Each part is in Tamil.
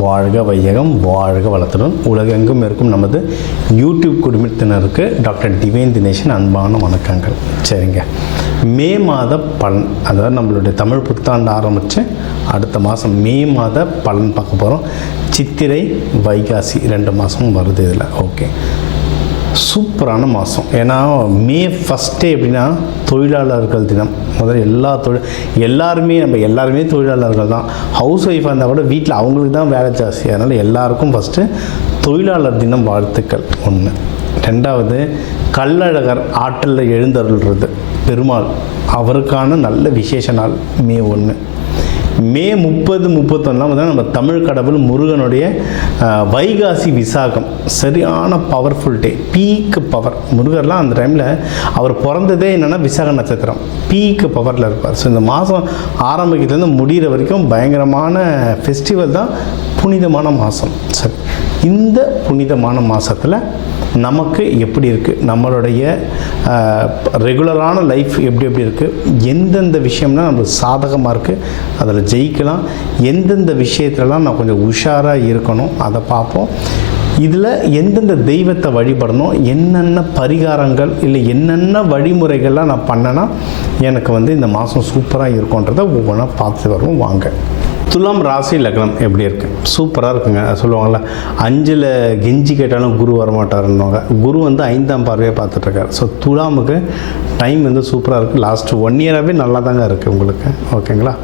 வாழ்க வையகம், வாழ்க வளத்துடன் உலகெங்கும் இருக்கும் நமது யூடியூப் குடும்பத்தினருக்கு டாக்டர் டிவைன் தினேஷன் அன்பான வணக்கங்கள். சரிங்க, மே மாத பலன், அதாவது நம்மளுடைய தமிழ் புத்தாண்டு ஆரம்பித்து அடுத்த மாதம் மே மாத பலன் பார்க்க போகிறோம். சித்திரை வைகாசி 2 மாதமும் வருது இதில். ஓகே, சூப்பரான மாதம். ஏன்னா மே ஃபஸ்ட்டே எப்படின்னா தொழிலாளர்கள் தினம். முதல்ல எல்லாருமே தொழிலாளர்கள் தான். ஹவுஸ் ஒய்ஃபாக இருந்தால் கூட வீட்டில் அவங்களுக்கு தான் வேலை ஜாஸ்தி. அதனால் எல்லாருக்கும் ஃபஸ்ட்டு தொழிலாளர் தினம் வாழ்த்துக்கள் ஒன்று. ரெண்டாவது, கள்ளழகர் ஆற்றலில் எழுந்தருள்றது பெருமாள், அவருக்கான நல்ல விசேஷ நாள் மே 1. மே 30, 31 நம்ம தமிழ் கடவுள் முருகனுடைய வைகாசி விசாகம், சரியான பவர்ஃபுல் டே, பீக்கு பவர். முருகர்லாம் அந்த டைமில் அவர் பிறந்ததே என்னென்னா விசாக நட்சத்திரம், பீக்கு பவரில் இருப்பார். ஸோ இந்த மாதம் ஆரம்பிக்கிறதுலேருந்து முடிகிற வரைக்கும் பயங்கரமான ஃபெஸ்டிவல் தான், புனிதமான மாதம். சரி, இந்த புனிதமான மாதத்தில் நமக்கு எப்படி இருக்குது, நம்மளுடைய ரெகுலரான லைஃப் எப்படி இருக்குது, எந்தெந்த விஷயம்னா நம்மளுக்கு சாதகமாக இருக்குது, அதில் ஜெயிக்கலாம், எந்தெந்த விஷயத்துலலாம் நான் கொஞ்சம் உஷாராக இருக்கணும் அதை பார்ப்போம். இதில் எந்தெந்த தெய்வத்தை வழிபடணும், என்னென்ன பரிகாரங்கள் இல்லை என்னென்ன வழிமுறைகள்லாம் நான் பண்ணேன்னா எனக்கு இந்த மாதம் சூப்பராக இருக்குன்றதை ஒவ்வொன்றா பார்த்து வருவோம். வாங்க. துலாம் ராசி லக்னம் எப்படி இருக்குது? சூப்பராக இருக்குங்க. சொல்லுவாங்கள்ல, 5ல் கெஞ்சி கேட்டாலும் குரு வரமாட்டாருன்னுவாங்க. குரு 5ஆம் பார்வையாக பார்த்துட்ருக்காரு. ஸோ துலாமுக்கு டைம் சூப்பராக இருக்குது. லாஸ்ட்டு 1 இயராகவே நல்லா தாங்க இருக்குது உங்களுக்கு. ஓகேங்களா?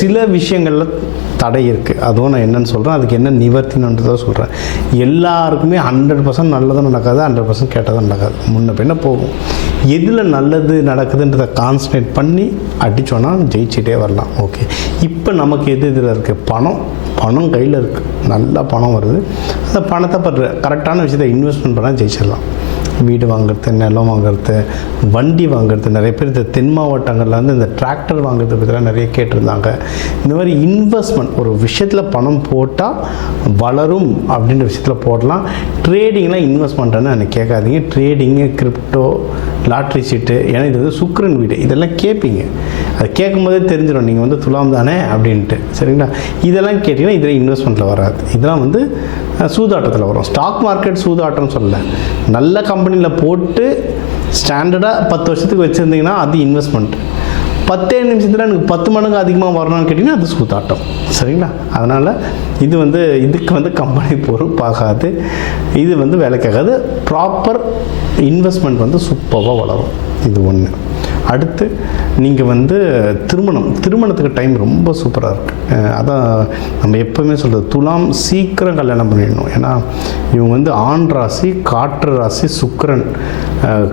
சில விஷயங்களில் தடை இருக்குது, அதுவும் நான் என்னென்னு சொல்கிறேன், அதுக்கு என்ன நிவர்த்தினன்றதை சொல்கிறேன். எல்லாருக்குமே 100% நல்லதும் நடக்காது, 100% கேட்டதும் நடக்காது, முன்ன பின்ன போகும். எதில் நல்லது நடக்குதுன்றதை கான்சன்ட்ரேட் பண்ணி அடித்தோன்னா ஜெயிச்சிட்டே வரலாம். ஓகே, இப்போ நமக்கு இதில் இருக்குது, பணம் கையில் இருக்குது, நல்லா பணம் வருது. அந்த பணத்தை கரெக்டான விஷயத்தை இன்வெஸ்ட்மெண்ட் பண்ணால் ஜெயிச்சிடலாம். வீடு வாங்குறது, நிலம் வாங்குறது, வண்டி வாங்குறது. நிறைய பேர் இந்த தென் மாவட்டங்களில் இந்த டிராக்டர் வாங்குறதை பற்றிலாம் நிறைய கேட்டிருந்தாங்க. இந்த மாதிரி இன்வெஸ்ட்மெண்ட், ஒரு விஷயத்தில் பணம் போட்டால் வளரும் அப்படின்ற விஷயத்தில் போடலாம். ட்ரேடிங்லாம் இன்வெஸ்ட்மெண்ட்டுன்னு எனக்கு கேட்காதீங்க. ட்ரேடிங்கு, கிரிப்டோ, லாட்ரி சீட்டு, ஏன்னா இது சுக்கிரன் வீடு, இதெல்லாம் கேட்பீங்க. அது கேட்கும்போதே தெரிஞ்சிடும் நீங்கள் துலாம் தானே அப்படின்ட்டு. சரிங்களா? இதெல்லாம் கேட்டிங்கன்னா இதில் இன்வெஸ்ட்மெண்ட்டில் வராது. இதெல்லாம் சூதாட்டத்தில் வரும். ஸ்டாக் மார்க்கெட் சூதாட்டம்னு சொல்லலை, நல்ல கம்பெனியில் போட்டு ஸ்டாண்டர்டாக 10 வருஷத்துக்கு வச்சுருந்தீங்கன்னா அது இன்வெஸ்ட்மெண்ட். 10 நிமிஷத்தில் எனக்கு 10 மடங்கு அதிகமாக வரணும்னு கேட்டிங்கன்னா அது சூதாட்டம். சரிங்களா? அதனால் இதுக்கு கம்பெனி பொறுப்பாகாது, இது வேலைக்காகாது. ப்ராப்பர் இன்வெஸ்ட்மெண்ட் சூப்பராக வளரும். இது ஒன்று. அடுத்து நீங்கள் திருமணத்துக்கு டைம் ரொம்ப சூப்பராக இருக்குது. அதான் நம்ம எப்போவுமே சொல்கிறது, துலாம் சீக்கிரம் கல்யாணம் பண்ணிடணும். ஏன்னா இவங்க ஆண் ராசி, காற்று ராசி, சுக்கிரன்.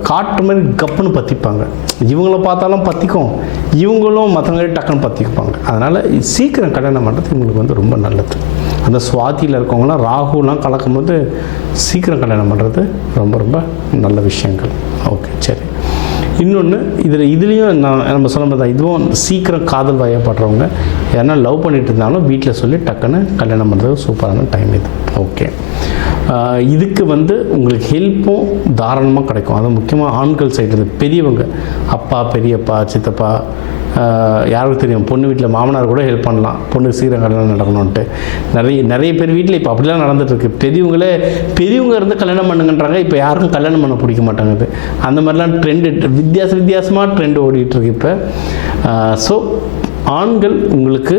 காற்று மாதிரி கப்புன்னு பற்றிப்பாங்க. இவங்கள பார்த்தாலும் பற்றிக்கும், இவங்களும் மற்றவங்க டக்குன்னு பற்றிக்குப்பாங்க. அதனால் சீக்கிரம் கல்யாணம் பண்ணுறது இவங்களுக்கு ரொம்ப நல்லது. அந்த சுவாதியில் இருக்கவங்களாம் ராகுலாம் கலக்கும்போது சீக்கிரம் கல்யாணம் பண்ணுறது ரொம்ப ரொம்ப நல்ல விஷயங்கள். ஓகே, சரி. இன்னொன்று, இதுலேயும் நம்ம சொல்ல மாதிரி தான், இதுவும் சீக்கிரம் காதல் வயப்படுறவங்க, ஏன்னா லவ் பண்ணிட்டு இருந்தாலும் வீட்டில் சொல்லி டக்குன்னு கல்யாணம் பண்ணுறது சூப்பரான டைம் இது. ஓகே, இதுக்கு உங்களுக்கு ஹெல்ப்பும் தாராளமாக கிடைக்கும். அது முக்கியமாக ஆண்கள் சைடு பெரியவங்க, அப்பா, பெரியப்பா, சித்தப்பா, யாருக்கும் தெரியும், பொண்ணு வீட்டில் மாமனார் கூட ஹெல்ப் பண்ணலாம், பொண்ணுக்கு சீக்கிரம் கல்யாணம் நடக்கணுன்ட்டு. நிறைய பேர் வீட்டில் இப்போ அப்படிலாம் நடந்துகிட்ருக்கு. பெரியவங்க இருந்து கல்யாணம் பண்ணுங்கன்றாங்க. இப்போ யாருக்கும் கல்யாணம் பண்ண பிடிக்க மாட்டாங்குது. அந்த மாதிரிலாம் ட்ரெண்டு, வித்தியாசமாக ட்ரெண்டு ஓடிட்டுருக்கு இப்போ. ஸோ ஆண்கள் உங்களுக்கு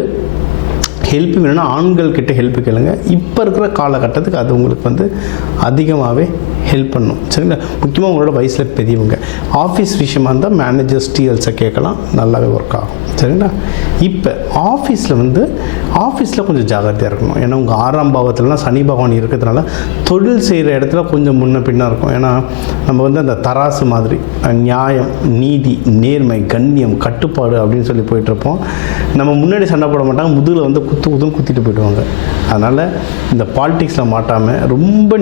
ஹெல்ப் வேணும்னா ஆண்கள்கிட்ட ஹெல்ப் கேளுங்க. இப்போ இருக்கிற காலகட்டத்துக்கு அது உங்களுக்கு அதிகமாகவே ஹெல்ப் பண்ணும். சரிங்களா? முக்கியமாக உங்களோட வயசில் பெரியவங்க, ஆஃபீஸ் விஷயமா இருந்தால் மேனேஜர்ஸ், டிஎல்ஸை கேட்கலாம், நல்லாவே ஒர்க் ஆகும். சரிங்களா? இப்போ ஆஃபீஸில் கொஞ்சம் ஜாகிரதையாக இருக்கணும். ஏன்னா உங்கள் 6ஆம் பாவத்திலலாம் சனி பகவான் இருக்கிறதுனால தொழில் செய்கிற இடத்துல கொஞ்சம் முன்ன பின்னா இருக்கும். ஏன்னா நம்ம அந்த தராசு மாதிரி நியாயம், நீதி, நேர்மை, கண்ணியம், கட்டுப்பாடு அப்படின்னு சொல்லி போயிட்டுருப்போம். நம்ம முன்னாடி சண்டை போட மாட்டாங்க, முதுகில் குத்திட்டு போயிடுவாங்க. அதனால் இந்த பாலிடிக்ஸில் மாட்டாமல் ரொம்ப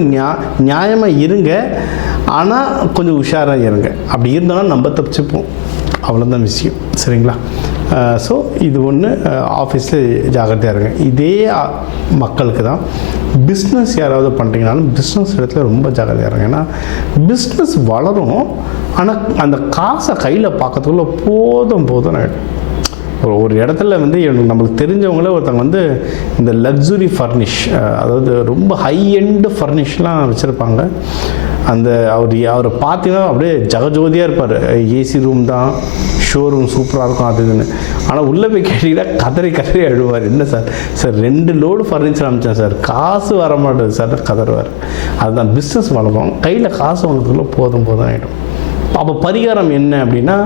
நியாயமாக இருங்க, ஆனால் கொஞ்சம் உஷாராக இருங்க. அப்படி இருந்தாலும் நம்ம தப்பிச்சுப்போம், அவ்வளோதான் விஷயம். சரிங்களா? ஸோ இது ஒன்று, ஆஃபீஸில் ஜாகிரதையாக இருங்க. இதே மக்களுக்கு தான் பிஸ்னஸ் யாராவது பண்ணுறீங்கனாலும் பிஸ்னஸ் இடத்துல ரொம்ப ஜாகிரதையாக இருங்க. ஏன்னா பிஸ்னஸ் வளரும், ஆனால் அந்த காசை கையில் பார்க்கறதுக்குள்ள போதும் ஆகிடும். ஒரு இடத்துல வந்து நம்மளுக்கு தெரிஞ்சவங்களே ஒருத்தவங்க வந்து இந்த லக்ஸுரி ஃபர்னிஷ், அதாவது ரொம்ப ஹை எண்டு ஃபர்னிஷ்லாம் வச்சுருப்பாங்க. அந்த அவரை பார்த்தீங்கன்னா அப்படியே ஜகஜோதியாக இருப்பார். ஏசி ரூம் தான், ஷோரூம் சூப்பராக இருக்கும் அது இதுன்னு. ஆனால் உள்ளே போய் கேட்டிங்கன்னா கதறி அழுவார். என்ன சார் 2 லோடு ஃபர்னிச்சர் அனுப்பிச்சேன் சார், காசு வர மாட்டேது சார் கதறுவார். அதுதான் பிஸ்னஸ் வளரும், கையில் காசு வாங்கிறதுக்குள்ள போதும் ஆகிடும். அப்போ பரிகாரம் என்ன அப்படின்னா,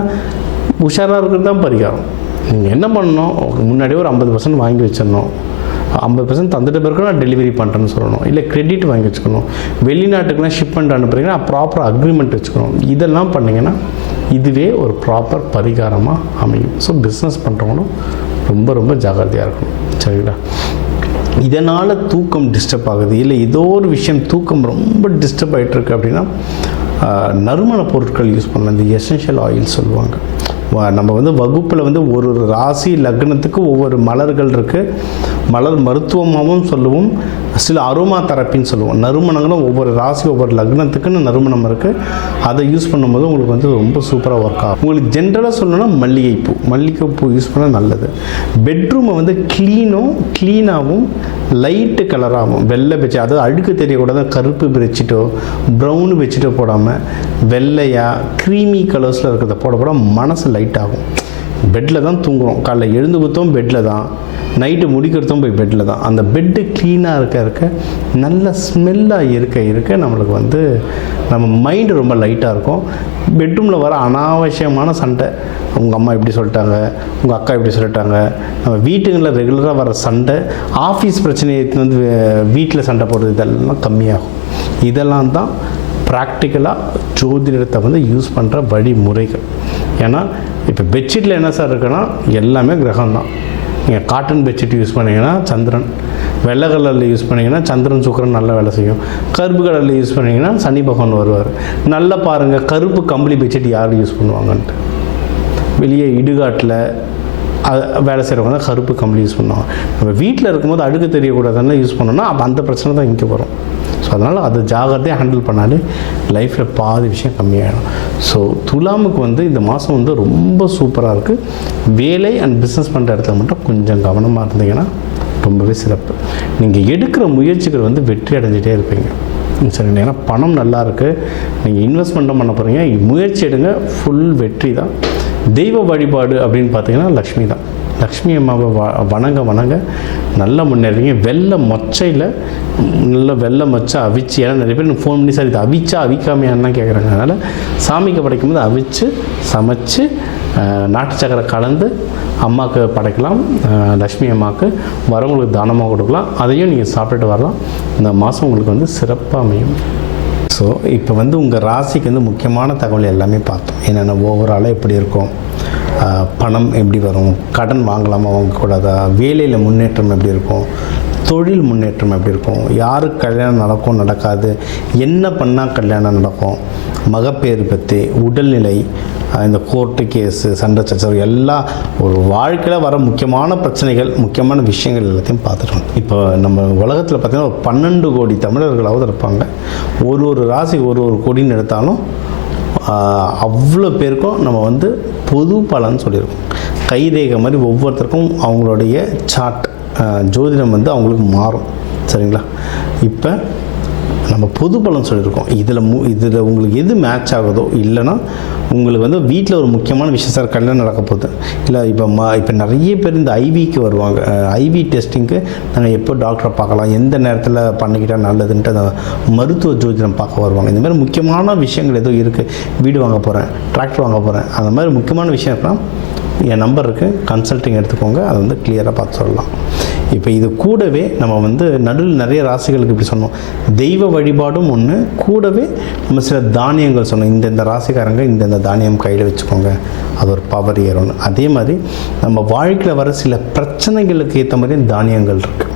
உஷாராக இருக்கிறது தான் பரிகாரம். நீங்கள் என்ன பண்ணணும், முன்னாடியே ஒரு 50% வாங்கி வச்சிடணும். 50% தந்துட்ட பிறகு நான் டெலிவரி பண்ணுறேன்னு சொல்லணும். இல்லை கிரெடிட் வாங்கி வச்சுக்கணும். வெளிநாட்டுக்குலாம் ஷிப்மெண்ட் அனுப்புறீங்கன்னா ப்ராப்பர் அக்ரிமெண்ட் வச்சுக்கணும். இதெல்லாம் பண்ணிங்கன்னா இதுவே ஒரு ப்ராப்பர் பரிகாரமாக அமையும். ஸோ பிஸ்னஸ் பண்ணுறவங்களும் ரொம்ப ஜாக்கிரதையாக இருக்கணும். சரிங்களா? இதனால் தூக்கம் டிஸ்டர்ப் ஆகுது, இல்லை ஏதோ ஒரு விஷயம் தூக்கம் ரொம்ப டிஸ்டர்ப் ஆகிட்டுருக்கு அப்படின்னா நறுமண பொருட்கள் யூஸ் பண்ணலாம். இந்த எசென்ஷியல் ஆயில் சொல்லுவாங்க. நம்ம வந்து வகுப்பில் வந்து ஒரு ராசி லக்னத்துக்கு ஒவ்வொரு மலர்கள் இருக்குது. மலர் மருத்துவமாகவும் சொல்லுவோம், சில அரோமா தெரப்பின்னு சொல்லுவோம். நறுமணங்களும் ஒவ்வொரு ராசி ஒவ்வொரு லக்னத்துக்குன்னு நறுமணம் இருக்குது. அதை யூஸ் பண்ணும்போது உங்களுக்கு வந்து ரொம்ப சூப்பராக ஒர்க் ஆகும். உங்களுக்கு ஜென்ரலாக சொல்லணும்னா மல்லிகைப்பூ யூஸ் பண்ணால் நல்லது. பெட்ரூமை வந்து க்ளீனாகவும் லைட்டு கலராகவும், வெள்ளை பெட்ஷீட், அதாவது அழுக்கு தெரியக்கூடாது, கருப்பு பெட்ஷீட்டோ ப்ரௌனு பெட்ஷீட்டோ போடாமல் வெள்ளையாக க்ரீமி கலர்ஸில் இருக்கிறத போட மனசு லைட் ஆகும். பெட்டில் தான் தூங்குகிறோம், காலைல எழுந்து கொடுத்தோம் பெட்டில் தான், நைட்டு முடிக்கிறதும் போய் பெட்டில் தான். அந்த பெட்டு க்ளீனாக இருக்க நல்ல ஸ்மெல்லாக இருக்க நம்மளுக்கு வந்து நம்ம மைண்டு ரொம்ப லைட்டாக இருக்கும். பெட்ரூமில் வர அனாவசியமான சண்டை, உங்கள் அம்மா இப்படி சொல்லிட்டாங்க, உங்கள் அக்கா இப்படி சொல்லிட்டாங்க, நம்ம வீட்டுங்களில் ரெகுலராக வர சண்டை, ஆஃபீஸ் பிரச்சனையை வந்து வீட்டில் சண்டை போடுறது, இதெல்லாம் கம்மியாகும். இதெல்லாம் தான் ப்ராக்டிக்கலாக ஜோதிடத்தை வந்து யூஸ் பண்ணுற வழிமுறைகள். ஏன்னா இப்போ பெட்ஷீட்டில் என்ன சார் இருக்குன்னா எல்லாமே கிரகம் தான். நீங்கள் காட்டன் பெட்ஷீட் யூஸ் பண்ணிங்கன்னா சந்திரன், வெள்ளை கலரில் யூஸ் பண்ணிங்கன்னா சந்திரன் சுக்கிரன் நல்ல வேலை செய்யும். கருப்பு கலரில் யூஸ் பண்ணிங்கன்னா சனி பகவான் வருவார். நல்லா பாருங்கள், கருப்பு கம்பளி பெட்ஷீட் யார் யூஸ் பண்ணுவாங்கன்ட்டு. வெளியே இடுகாட்டில் வேலை செய்கிறவங்க தான் கருப்பு கம்பளி யூஸ் பண்ணுவாங்க. நம்ம வீட்டில் இருக்கும்போது அழுக்கு தெரியக்கூடாதுன்னு யூஸ் பண்ணோன்னா அப்போ அந்த பிரச்சனை தான் இங்கே வரும். ஸோ அதனால் அதை ஜாகிரதையாக ஹேண்டில் பண்ணாலே லைஃப்பில் பாதி விஷயம் கம்மியாகிடும். ஸோ துலாமுக்கு வந்து இந்த மாதம் வந்து ரொம்ப சூப்பராக இருக்குது. வேலை அண்ட் பிஸ்னஸ் பண்ணுற இடத்துல மட்டும் கொஞ்சம் கவனமாக இருந்தீங்கன்னா ரொம்பவே சிறப்பு. நீங்கள் எடுக்கிற முயற்சிகள் வந்து வெற்றி அடைஞ்சிட்டே இருப்பீங்க. சரிங்களா? ஏன்னா பணம் நல்லா இருக்குது, நீங்கள் இன்வெஸ்ட்மெண்ட்டும் பண்ண போகிறீங்க, முயற்சி எடுங்க, ஃபுல் வெற்றி தான். தெய்வ வழிபாடு அப்படின்னு பார்த்தீங்கன்னா லக்ஷ்மி தான். லக்ஷ்மி அம்மாவை வணங்க நல்லா முன்னேறீங்க. வெள்ளை மொச்சையில் நல்ல வெள்ளை மொச்சை அவிச்சு, ஏன்னா நிறைய பேர் ஃபோன் பண்ணி சார் இது அவிச்சா அவிக்காமையான்னு கேட்குறாங்க. அதனால் சாமிக்கு படைக்கும்போது அவிச்சு சமைச்சு நாட்டு சக்கரை கலந்து அம்மாவுக்கு படைக்கலாம். லக்ஷ்மி அம்மாவுக்கு வரவங்களுக்கு தானமாக கொடுக்கலாம். அதையும் நீங்கள் சாப்பிட்டுட்டு வரலாம். இந்த மாதம் உங்களுக்கு வந்து சிறப்பாக அமையும். ஸோ இப்போ வந்து உங்கள் ராசிக்கு வந்து முக்கியமான தகவல் எல்லாமே பார்த்தோம். என்னென்ன ஓவராலாக எப்படி இருக்கும், பணம் எப்படி வரும், கடன் வாங்கலாமா வாங்கக்கூடாதா, வேலையில் முன்னேற்றம் எப்படி இருக்கும், தொழில் முன்னேற்றம் எப்படி இருக்கும், யாருக்கு கல்யாணம் நடக்கும் நடக்காது, என்ன பண்ணால் கல்யாணம் நடக்கும், மகப்பேறு பற்றி, உடல்நிலை, இந்த கோர்ட்டு கேஸு, சண்டை சச்சரவு, எல்லாம் ஒரு வாழ்க்கையில் வர முக்கியமான பிரச்சனைகள், முக்கியமான விஷயங்கள் எல்லாத்தையும் பார்த்துட்டோம். இப்போ நம்ம உலகத்தில் பார்த்திங்கன்னா ஒரு 12 கோடி தமிழர்களாவது இருப்பாங்க. ஒரு ராசி ஒரு கோடின்னு எடுத்தாலும் அவ்வளோ பேருக்கும் நம்ம வந்து பொது பலன் சொல்லியிருக்கோம். கைரேகை மாதிரி ஒவ்வொருத்தருக்கும் அவங்களுடைய சார்ட் ஜோதிடம் வந்து அவங்களுக்கு மாறும். சரிங்களா? இப்போ நம்ம பொது பலன் சொல்லியிருக்கோம். இதில் உங்களுக்கு எது மேட்ச் ஆகுதோ, இல்லைன்னா உங்களுக்கு வந்து வீட்டில் ஒரு முக்கியமான விஷயம் சார் கல்யாணம் நடக்க போகுது, இல்லை இப்போ நிறைய பேர் இந்த ஐவிக்கு வருவாங்க. ஐவி டெஸ்டிங்க்கு நாங்கள் எப்போ டாக்டரை பார்க்கலாம், எந்த நேரத்தில் பண்ணிக்கிட்டால் நல்லதுன்ட்டு அந்த மருத்துவ ஜோதிடம் பார்க்க வருவாங்க. இந்த மாதிரி முக்கியமான விஷயங்கள் ஏதோ இருக்குது, வீடு வாங்க போகிறேன், டிராக்டர் வாங்க போகிறேன், அந்த மாதிரி முக்கியமான விஷயம் இருக்குன்னா என் நம்பர் இருக்குது, கன்சல்ட்டிங் எடுத்துக்கோங்க. அதை வந்து கிளியராக பார்த்து சொல்லலாம். இப்போ இது கூடவே நம்ம வந்து நடுவில் நிறைய ராசிகளுக்கு இப்படி சொன்னோம். தெய்வ வழிபாடும் ஒன்று, கூடவே நம்ம சில தானியங்கள் சொன்னோம். இந்த ராசிக்காரங்க இந்த தானியம் கையில் வச்சுக்கோங்க, அது ஒரு பவர் ஏறும்னு. அதே மாதிரி நம்ம வாழ்க்கையில் வர சில பிரச்சனைகளுக்கு ஏற்ற மாதிரி தானியங்கள் இருக்குது.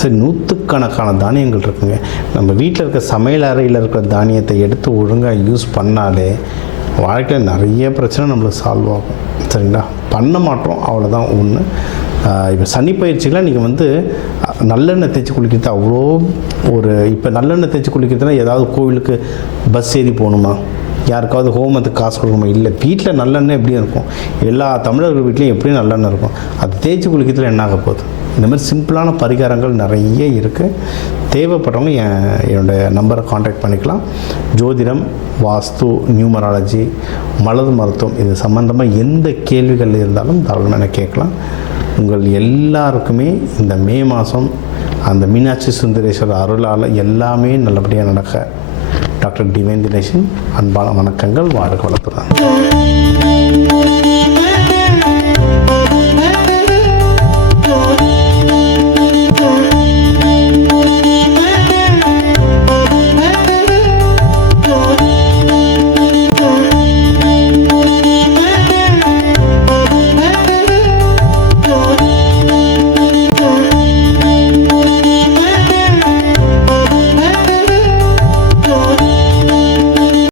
சரி, 100கணக்கான தானியங்கள் இருக்குங்க. நம்ம வீட்டில் இருக்க சமையல் அறையில் இருக்கிற தானியத்தை எடுத்து ஒழுங்காக யூஸ் பண்ணாலே வாழ்க்கையில் நிறைய பிரச்சனை நம்மளுக்கு சால்வ் ஆகும். சரிங்களா? பண்ண மாட்டோம், அவ்வளோதான் ஒன்று. இப்போ சனி பயிற்சிகளாக நீங்கள் வந்து நல்லெண்ணெய் தேய்ச்சி குளிக்கிறது அவ்வளோ இப்போ நல்லெண்ணெய் தேய்ச்சி குளிக்கிறதுனா ஏதாவது கோவிலுக்கு பஸ் ஏறி போகணுமா, யாருக்காவது ஹோமத்துக்கு காசு கொடுக்கணும், இல்லை வீட்டில் நல்லெண்ணெய் எப்படியும் இருக்கும், எல்லா தமிழர்கள் வீட்லேயும் எப்படியும் நல்லெண்ணெய் இருக்கும், அது தேய்ச்சி குளிக்கிறதுல என்ன ஆக போகுது? இந்த மாதிரி சிம்பிளான பரிகாரங்கள் நிறைய இருக்குது. தேவைப்படுறவங்க என்னோடய நம்பரை காண்டாக்ட் பண்ணிக்கலாம். ஜோதிடம், வாஸ்து, நியூமராலஜி, மலர் மருத்துவம் இது சம்மந்தமாக எந்த கேள்விகள் இருந்தாலும் தாராளமாக எனக்கு கேட்கலாம். உங்கள் எல்லாருக்குமே இந்த மே மாதம் அந்த மீனாட்சி சுந்தரேஸ்வரர் அருளால் எல்லாமே நல்லபடியாக நடக்க டாக்டர் டிவைன் தினேஷன் அன்பான வணக்கங்கள். வாழ்க வளத்துடன்.